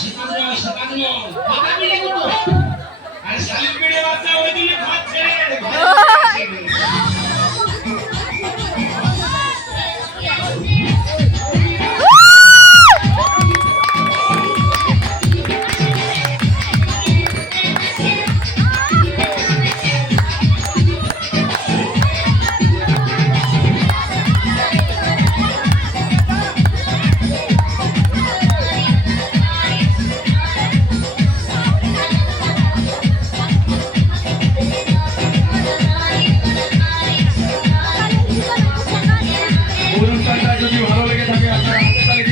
সেখানে সেখানে বাবা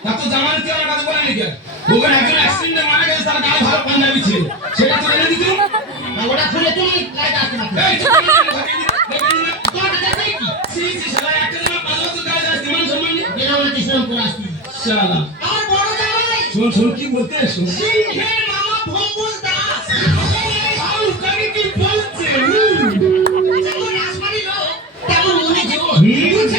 তো জামানের কি আমার কাছে বলে নাকি? ওখানে একজন অ্যাক্সিডেন্টে মারা গেছে তার গায়ে ভালো পাঞ্জাবি ছিল। সেটা তো এনে দিত ওটা খুলে তুমি গায়ে আসতে না। এই শোন শোন কি? বলতে শোন বলছে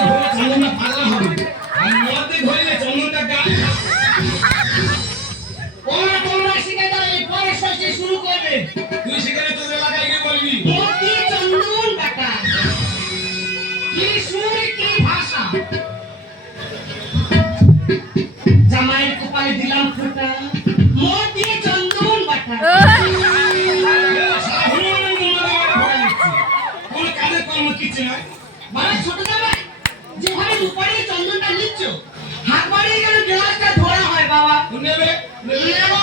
কিচ্ছু নয়। মানে ছোট জামাই যেভাবে রূপারি চন্দনটা নিচ্ছ হাত বাড়িয়ে গেলে গ্লাসটা ধরা হয় বাবা। নেবে? নেব।